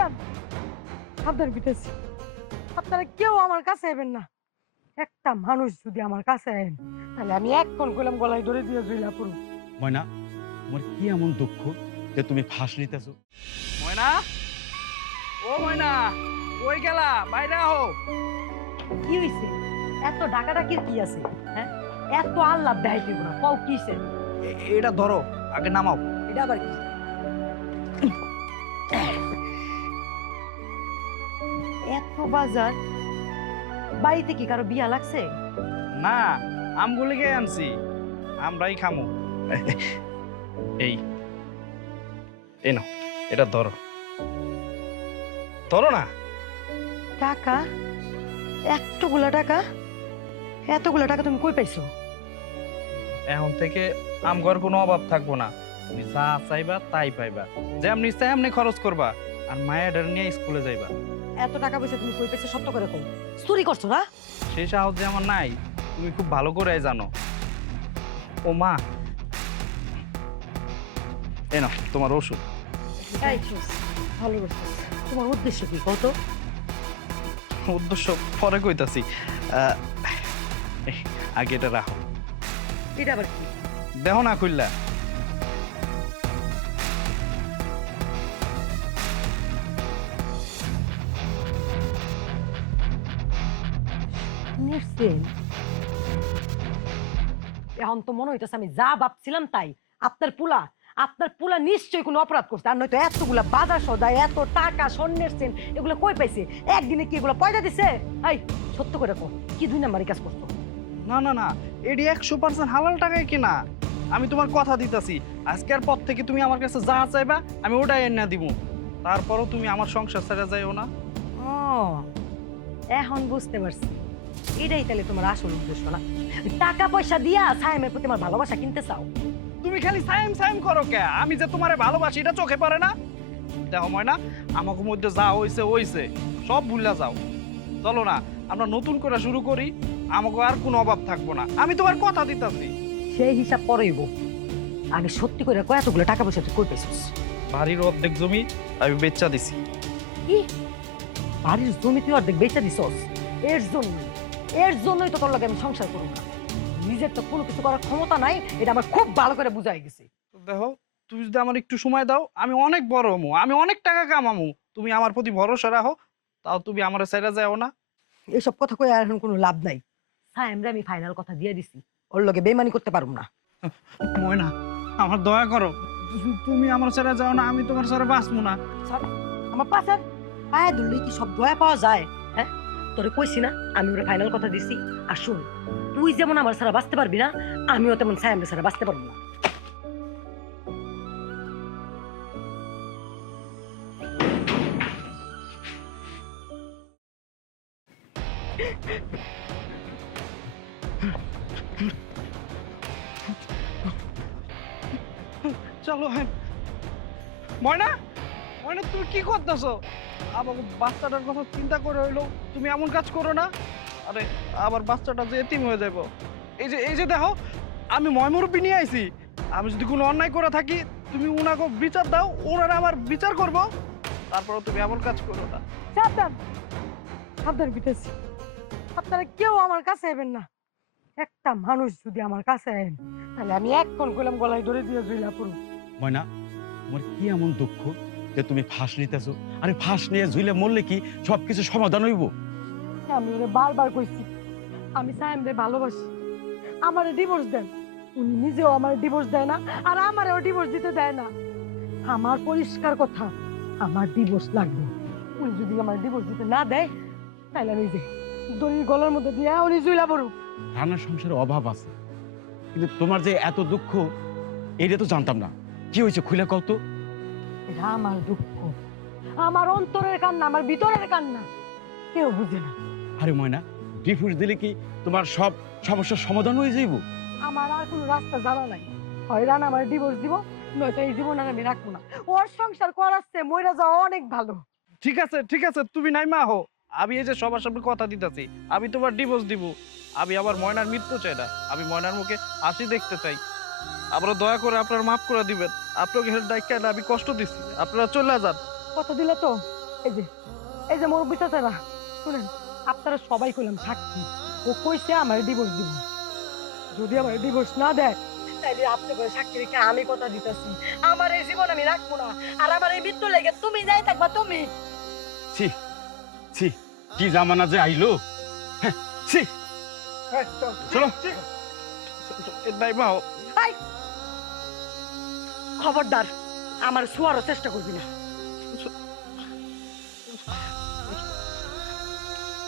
সাবধান সাবধান বিটেছি আপনারা কেউ আমার কাছে এবেন না। একটা মানুষ যদি আমার কাছে আইন তাহলে আমি এখন গোলাম গলায় ধরে দিয়ে জুইলা পড়ব ময়না তোমার কি এমন দুঃখ যে তুমি ফাঁস নিতেছো? ময়না? ও ময়না কই গেলা? বাইরে আহো। কি হইছে? এত ডাকাডাকির কি আছে? হ্যাঁ? এত আল্লাহ দেয় দিব না। কও কিসে এটা ধরো আগে নামাও। এটা আবার কি? বাজার। বাড়িতে কি কারও বিয়া লাগছে? না আমগুলিকে আনছি। আমরাই খামু। এই এই নাও এটা ধরো। ধরো না। টাকা? এতগুলা টাকা? এতগুলা টাকা তুমি কই পাইছো? এখন থেকে আমগর কোনো অভাব থাকব না। তুমি যা চাইবা তাই পাইবা। যেমনি চাই এমনি খরচ করবা। আর মায়ের নিয়ে স্কুলে যাইবা। এত টাকা পয়সা তুমি কই পাইছো সত্য করে কই চুরি করছ না? সেই সাহস যে আমার নাই তুমি খুব ভালো করে জানো। ও মা। এ নাও তোমার ওষুধ। এই ভালো তোমার উদ্দেশ্য কি কত উদ্দেশ্য পরে কইতাছি। আহ, আগে এটা রাখো। এটা আবার কি? দেহ না খুললা। নিশ্চয় এখন তো মনে হইতেছে আমি যা ভাবছিলাম তাই। আপনার পুলা আপনার পুলা নিশ্চয়ই কোনো অপরাধ করছে। আর নয়তো এতগুলা বাজার সদায় এত টাকা স্বর্ণের সেন এগুলো কই পাইছে? একদিনে কি এগুলো পয়সা দিছে? এই সত্য করে কো কি দুই নাম্বারই কাজ করছ? না না না এটি একশো পার্সেন্ট হালাল টাকায় কিনা? আমি তোমার কথা দিতাছি। আজকের পর থেকে তুমি আমার কাছে যা চাইবা আমি ওটাই এনে দিব তারপরও তুমি আমার সংসার ছেড়ে যাইও না। ও এখন বুঝতে পারছি। এটাই তাহলে তোমার আসল উদ্দেশ্য না? টাকা পয়সা দিয়া সায়েমের প্রতি আমার ভালোবাসা কিনতে চাও? তুমি খালি সাইম সাইম করো কে? আমি যে তোমারে ভালোবাসি এটা চোখে পড়ে না? দেখো ময়না আমাকে মধ্যে যা হইছে হইছে। সব ভুললা যাও। চলো না আমরা নতুন করে শুরু করি। আমাকে আর কোনো অভাব থাকব না। আমি তোমার কথা দিতাছি। সেই হিসাব পরেইব আগে সত্যি করে কয় এতগুলো টাকা পয়সা তুই কই পাইছিস? বাড়ির অর্ধেক জমি আমি বেচা দিছি। কি বাড়ির জমি তুই অর্ধেক বেচা দিছস? এর জন্য। এর জন্যই তো তোর লাগে আমি সংসার করব না। নিজের তো কোনো কিছু করার ক্ষমতা নাই এটা আমার খুব ভালো করে বুঝাই গেছে। দেখো তুমি যদি আমার একটু সময় দাও আমি অনেক বড় হমু আমি অনেক টাকা কামামু তুমি আমার প্রতি ভরসা রাখো তাও তুমি আমার সাইডে যাও না। এসব কথা কই আর এখন কোনো লাভ নাই। সায়েমরে আমি ফাইনাল কথা দিয়ে দিছি ওর লগে বেমানি করতে পারব না। ময়না আমার দয়া করো তুমি আমার সাইডে যাও না আমি তোমার সাথে বাঁচবো না। সর, আমার পাশে পায়ে ধরলে কি সব দয়া পাওয়া যায়? হ্যাঁ তোরে কইছি না, আমি ওরা ফাইনাল কথা দিছি। আর শুন, তুই যেমন আমার ছাড়া বাঁচতে পারবি না, আমিও তেমন সায়েমরে ছাড়া বাঁচতে পারব না। চলো হ্যাঁ। ময়না? ময়না তুমি কি করতেছো? আমাকে বাচ্চাটার কথা চিন্তা করে হইল তুমি এমন কাজ করো না। আরে আবার বাচ্চাটা যে এতিম হয়ে যাব এই যে এই যে দেখো আমি ময়মুরব্বী নিয়ে আইছি। আমি যদি কোনো অন্যায় করে থাকি তুমি উনাকে বিচার দাও ওনারা আমার বিচার করব। তারপরে তুমি এমন কাজ করো না। সাবধান। সাবধান বিটেছি আপনারা কেউ আমার কাছে এবেন না। একটা মানুষ যদি আমার কাছে আইন তাহলে আমি এখন গোলাম গলায় ধরে দিয়ে জুইলা পড়ব ময়না তোমার কি এমন দুঃখ? যে তুমি ফাঁস নিতেছো। আরে ফাঁস নিয়ে ঝুলে মরলে কি সবকিছু সমাধান হইব? আমি ওরে বারবার কইছি আমি সায়েমরে ভালোবাসি। আমার ডিভোর্স দেন। উনি নিজেও আমার ডিভোর্স দেয় না আর আমারও ডিভোর্স দিতে দেয় না। আমার পরিষ্কার কথা আমার ডিভোর্স লাগবে। উনি যদি আমার ডিভোর্স দিতে না দেয় তাহলে আমি যে দড়ির গলার মধ্যে দিয়ে উনি জুইলা পড়ব রান্নার সংসারে অভাব আছে। কিন্তু তোমার যে এত দুঃখ এটা তো জানতাম না। কি হয়েছে খুলে কত এটা আমার দুঃখ। আমার অন্তরের কান্না আমার ভিতরের কান্না। কেউ বুঝে না। আরে ময়না ডিভোর্স দিলে কি তোমার সব সমস্যার সমাধান হয়ে যাইব? আমার আর কোনো রাস্তা জানা নাই। হয়রান আমার ডিভোর্স দিব নয়তো এই জীবন আর আমি রাখব না। ওর সংসার করাচ্ছে মইরা যাওয়া অনেক ভালো। ঠিক আছে ঠিক আছে তুমি নাই মা হো আমি এই যে সবার সামনে কথা দিতেছি আমি তোমার ডিভোর্স দিব। আমি আবার ময়নার মৃত্যু চাই না আমি ময়নার মুখে হাসি দেখতে চাই। আপনারা দয়া করে আপনার মাফ করে দিবেন। আপনাকে হেল্প ডাইকা আমি কষ্ট দিচ্ছি আপনারা চলে যান। কথা দিলে তো? এই যে এই যে মোর মুরব্বী চাচারা শুনেন আপনারা সবাই কইলাম সাক্ষী ও কইছে আমার ডিভোর্স দিব। যদি আমার ডিভোর্স না দেয় তাইলে আপনি করে সাক্ষী রেখে আমি কথা দিতেছি। আমার এই জীবন আমি রাখব না। আর আমার এই মৃত্যু লেগে তুমি যাই থাকবা তুমি। ছি ছি কি জামানা যে আইলো? হ্যাঁ, ছি। চলো। নাই মা খবরদার আমার শোয়ারও চেষ্টা করবি না।